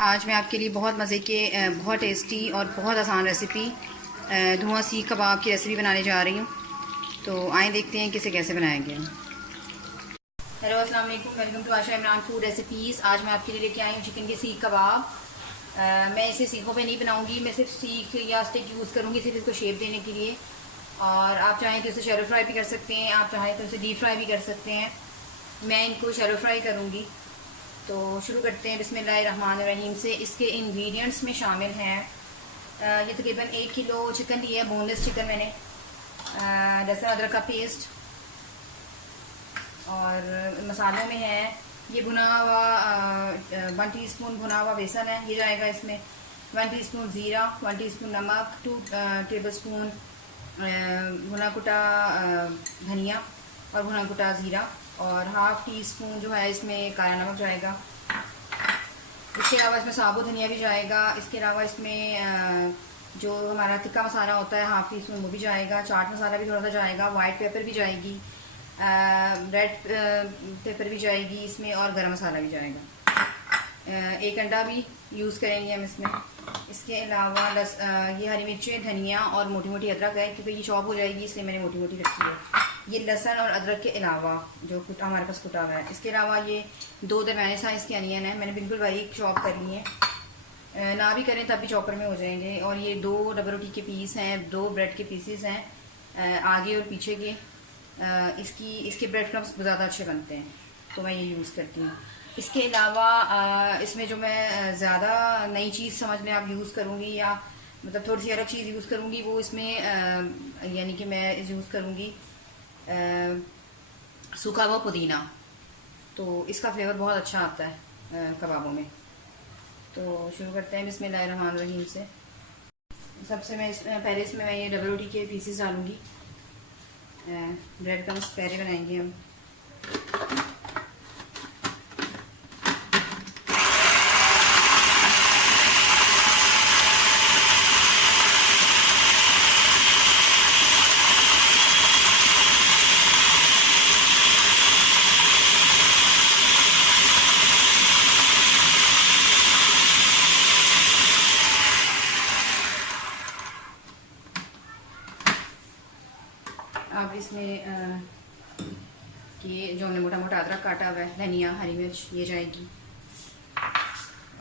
आज मैं आपके लिए बहुत मज़े के बहुत टेस्टी और बहुत आसान रेसिपी धुआं सीख कबाब की रेसिपी बनाने जा रही हूँ। तो आए देखते हैं कि इसे कैसे बनाया गया। हेलो अस्सलाम वालेकुम, welcome to Asha Imran food recipes. आज मैं आपके लिए लेके आई हूँ चिकन के सीख कबाब। मैं इसे सीखों पे नहीं बनाऊँगी, मैं सिर्फ सीख या स्टिक यूज़ करूँगी सिर्फ इसको शेप देने के लिए। और आप चाहें तो इसे शैलो फ्राई भी कर सकते हैं, आप चाहें तो इसे डीप फ्राई भी कर सकते हैं। मैं इनको शैलो फ्राई करूँगी। तो शुरू करते हैं बिस्मिल्लाहिर्रहमानिर्रहीम से। इसके इंग्रेडिएंट्स में शामिल हैं ये तकरीबन 1 किलो चिकन लिया है, बोनलेस चिकन मैंने। लहसुन अदरक का पेस्ट, और मसालों में है ये भुना हुआ 1 टीस्पून भुना हुआ बेसन है, ये जाएगा इसमें। 1 टीस्पून ज़ीरा, 1 टीस्पून नमक, 2 टेबलस्पून भुना कुटा धनिया और भुना कुटा ज़ीरा, और हाफ़ टी स्पून जो है इसमें काला नमक जाएगा। इसके अलावा इसमें साबुत धनिया भी जाएगा। इसके अलावा इसमें जो हमारा तिक्का मसाला होता है हाफ़ टी स्पून वो भी जाएगा। चाट मसाला भी थोड़ा सा जाएगा, वाइट पेपर भी जाएगी, रेड पेपर भी जाएगी इसमें, और गरम मसाला भी जाएगा। 1 अंडा भी यूज़ करेंगे हम इसमें। इसके अलावा ये हरी मिर्चें, धनिया और मोटी मोटी अदरक है, क्योंकि ये चॉप हो जाएगी इसलिए मैंने मोटी मोटी रखी है। ये लहसुन और अदरक के अलावा जो हमारे पास कुटा हुआ है। इसके अलावा ये 2 दरमियाने साइज़ के अनियन है, मैंने बिल्कुल बारीक चॉप कर लिए हैं। ना भी करें तब भी चॉपर में हो जाएंगे। और ये 2 डबल रोटी के पीस हैं, 2 ब्रेड के पीसेस हैं आगे और पीछे के। इसके ब्रेड क्रम्स ज़्यादा अच्छे बनते हैं तो मैं ये यूज़ करती हूँ। इसके अलावा इसमें जो मैं ज़्यादा नई चीज़ समझ लें आप यूज़ करूँगी, या मतलब थोड़ी सी अलग चीज़ यूज़ करूँगी, वो इसमें यानी कि मैं यूज़ करूँगी सूखा हुआ पुदीना। तो इसका फ्लेवर बहुत अच्छा आता है कबाबों में। तो शुरू करते हैं बिस्मिल्लाहिर्रहमानिर्रहीम से। सबसे पहले इसमें मैं ये डबल रोटी के पीसेस डालूँगी। ब्रेड क्रम्स पहले बनाएंगे हम। अब इसमें ये जो हमने मोटा मोटा अदरक काटा हुआ है, धनिया, हरी मिर्च, ये जाएगी।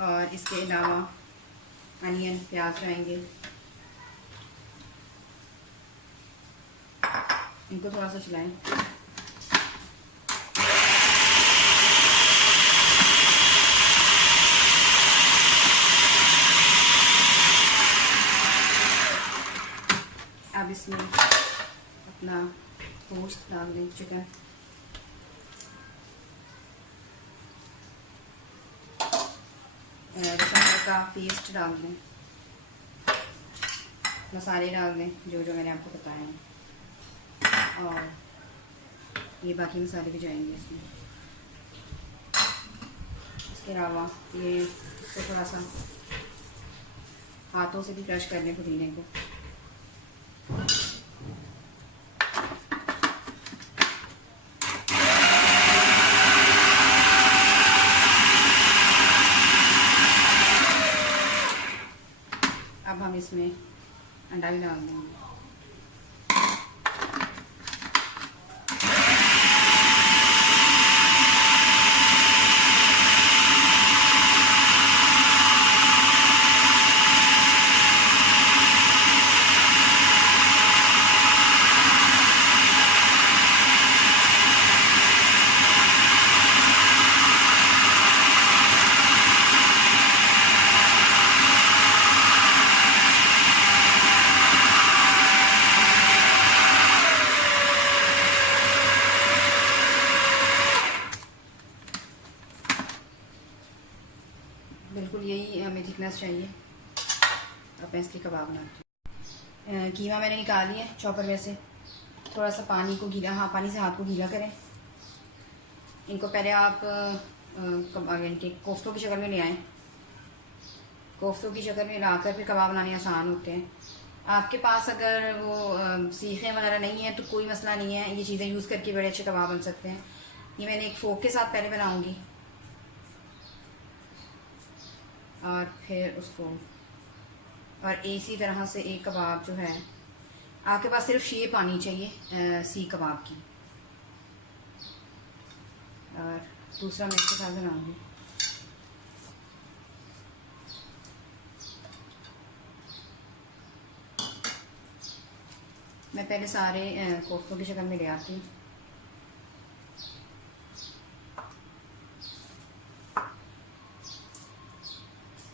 और इसके अलावा अनियन, प्याज जाएंगे। इनको थोड़ा सा चलाएं। अब इसमें अपना गोश्त डाल दें, चिकन। लहसुन का पेस्ट डाल दें, मसाले डाल दें जो जो मैंने आपको बताया है, और ये बाकी मसाले भी जाएंगे इसमें। इसके अलावा ये इसको थोड़ा सा हाथों से भी क्रश कर लें पुदीने को। अब हम इसमें अंडा भी डाल देंगे। बिल्कुल यही हमें थिकनेस चाहिए। अब मैं इसके कबाब बनाती हूँ। कीमा मैंने निकाल लिया चॉपर में से। थोड़ा सा पानी को गीला, हाँ, पानी से हाथ को गीला करें। इनको पहले आप इनके कोफ्तों की शक्ल में ले आएँ। कोफ्तों की शक्ल में लाकर फिर कबाब बनाने आसान होते हैं। आपके पास अगर वो सीखें वगैरह नहीं है तो कोई मसला नहीं है, ये चीज़ें यूज़ करके बड़े अच्छे कबाब बन सकते हैं। ये मैंने एक फोक के साथ पहले बनाऊँगी। और फिर उसको, और इसी तरह से एक कबाब जो है, आपके पास सिर्फ शेप आनी चाहिए सीख कबाब की। और दूसरा मैं इसके साथ बनाऊंगी। मैं पहले सारे कोफ्तों की शक्ल में ले आती हूँ।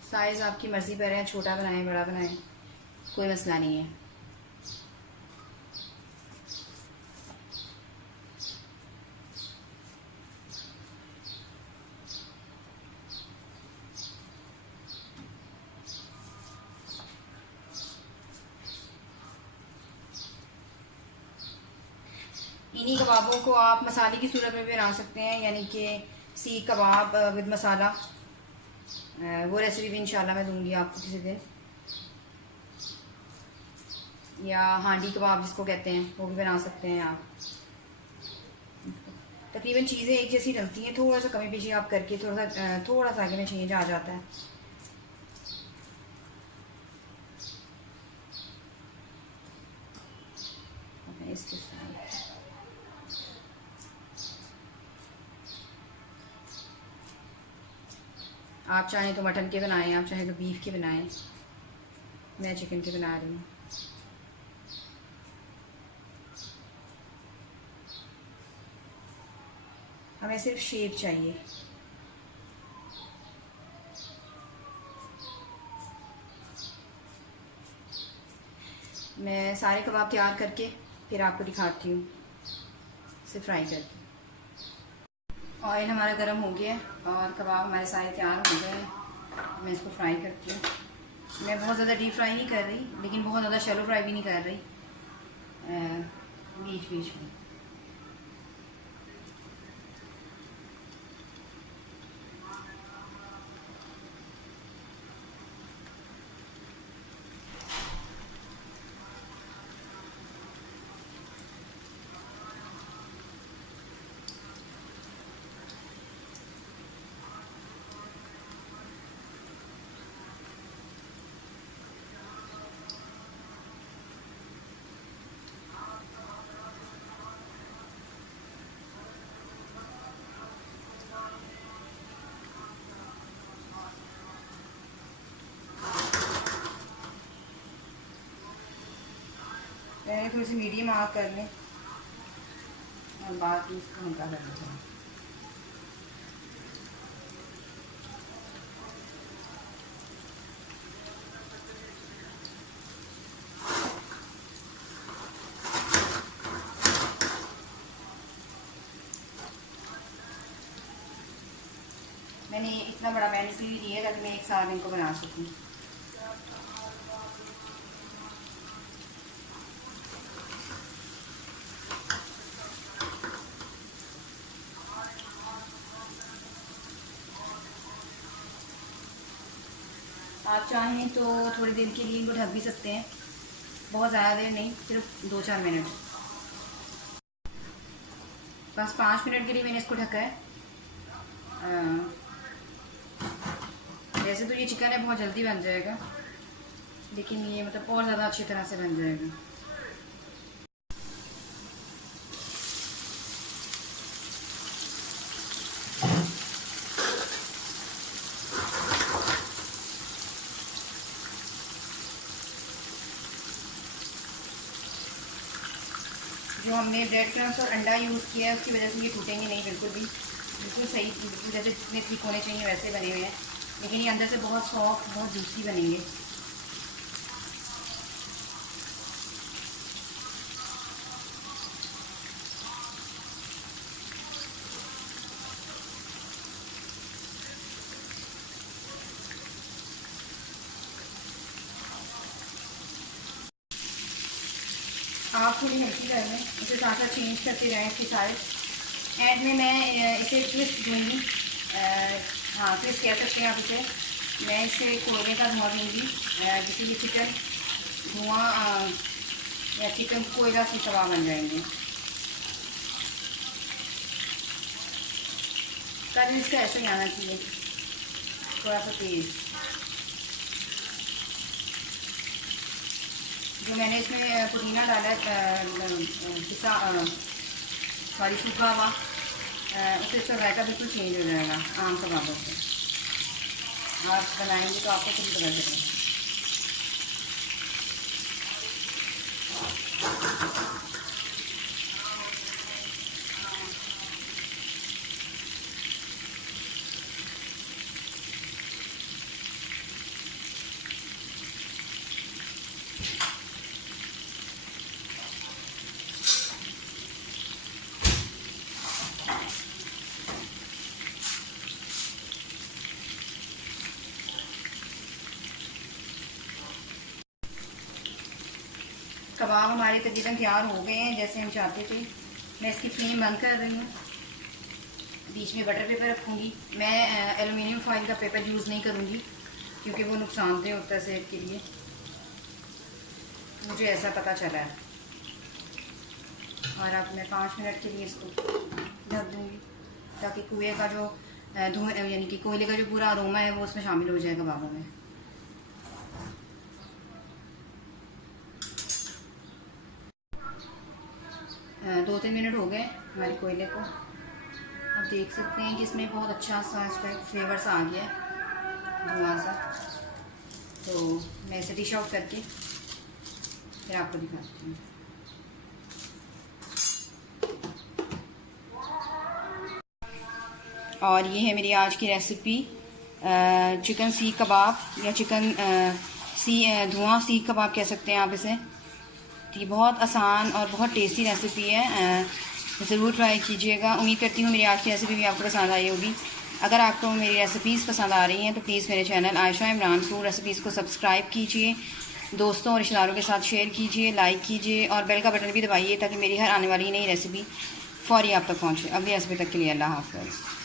साइज़ आपकी मर्ज़ी पर है, छोटा बनाएं बड़ा बनाएं, कोई मसला नहीं है। इन्हीं कबाबों को आप मसाले की सूरत में भी बना सकते हैं, यानी कि सीख कबाब विद मसाला। वो रेसिपी भी इंशाल्लाह मैं दूंगी आपको किसी दिन। या हांडी कबाब जिसको कहते हैं, वो भी बना सकते हैं आप। तकरीबन चीज़ें एक जैसी डलती हैं, थोड़ा सा कमी पेशी आप करके थोड़ा सा आगे में चेंज आ जाता है। इसके साथ आप चाहें तो मटन के बनाएं, आप चाहें तो बीफ के बनाएं। मैं चिकन के बना रही हूँ। हमें सिर्फ शेप चाहिए। मैं सारे कबाब तैयार करके फिर आपको दिखाती हूँ इसे फ्राई करके। ऑयल हमारा गर्म हो गया और कबाब हमारे सारे तैयार हो गए हैं। मैं इसको फ्राई करती हूँ। मैं बहुत ज़्यादा डीप फ्राई नहीं कर रही, लेकिन बहुत ज़्यादा शैलो फ्राई भी नहीं कर रही, बीच बीच में। पहले थोड़ी सी मीडियम आग कर लें और बाद में इसको हल्का कर लेते हैं। मैंने इतना बड़ा पैन इसलिए लिया है ताकि मैं एक साथ इनको बना सकूँ। आप चाहें तो थोड़ी देर के लिए इनको ढक भी सकते हैं, बहुत ज़्यादा देर नहीं, सिर्फ 2-4 मिनट। बस 5 मिनट के लिए मैंने इसको ढका है। वैसे तो ये चिकन है बहुत जल्दी बन जाएगा, लेकिन ये मतलब और ज़्यादा अच्छी तरह से बन जाएगा। जो हमने ब्रेड क्रम्स और अंडा यूज़ किया है उसकी वजह से ये टूटेंगे नहीं, बिल्कुल भी, बिल्कुल सही, बिल्कुल जैसे जितने ठीक होने चाहिए वैसे बने हुए हैं, लेकिन ये अंदर से बहुत सॉफ्ट, बहुत जूसी बनेंगे। आप थोड़ी हल्की कर लें, इसे साथ साथ चेंज करते जाएँ इसकी साइड। एंड में मैं इसे ट्विस्ट दूँगी, हाँ ट्विस्ट कह सकते हैं आप इसे। मैं इसे कोयले का धुआं दूँगी, जिससे ये चिकन धुआं या चिकन कोयला से कबाब बन जाएंगे। कलर इसका ऐसे ही आना चाहिए, थोड़ा सा तेज़। जो मैंने इसमें पुदीना डाला है सॉरी सूखा हुआ, उससे इसका जायका बिल्कुल चेंज हो जाएगा आम कबाबों से। आप बनाएंगे तो आपको खुद पता चलेगा। कबाब हमारे तकरीबन तैयार हो गए हैं जैसे हम चाहते थे। मैं इसकी फ्लेम बंद कर रही हूँ। बीच में बटर पेपर रखूँगी। मैं एलुमिनियम फॉइल का पेपर यूज़ नहीं करूँगी क्योंकि वो नुकसानदेह होता है सेहत के लिए, मुझे ऐसा पता चला है। और अब मैं 5 मिनट के लिए इसको ढक दूँगी ताकि कुएँ का जो धुएँ यानी कि कोयले का जो पूरा अरोमा है वो उसमें शामिल हो जाए कबाबों में। दो 3 मिनट हो गए हमारे कोयले को। आप देख सकते हैं कि इसमें बहुत अच्छा सा इसका फ्लेवर सा आ गया है, धुआं सा। तो मैं इसे डिश आउट करके फिर आपको दिखाती हूँ। और ये है मेरी आज की रेसिपी, चिकन सीख कबाब या चिकन धुआं सीख कबाब कह सकते हैं आप इसे। ये बहुत आसान और बहुत टेस्टी रेसिपी है, ज़रूर ट्राई कीजिएगा। उम्मीद करती हूँ मेरी आज की रेसिपी भी आपको पसंद आई होगी। अगर आपको मेरी रेसिपीज़ पसंद आ रही हैं तो प्लीज़ मेरे channel Ayesha Imran food recipes को सब्सक्राइब कीजिए, दोस्तों और रिश्तेदारों के साथ शेयर कीजिए, लाइक कीजिए और बेल का बटन भी दबाइए ताकि मेरी हर आने वाली नई रेसिपी फ़ौरी आप तक पहुँचे। अगली रेसिपी तक के लिए अल्लाह हाफ़िज़।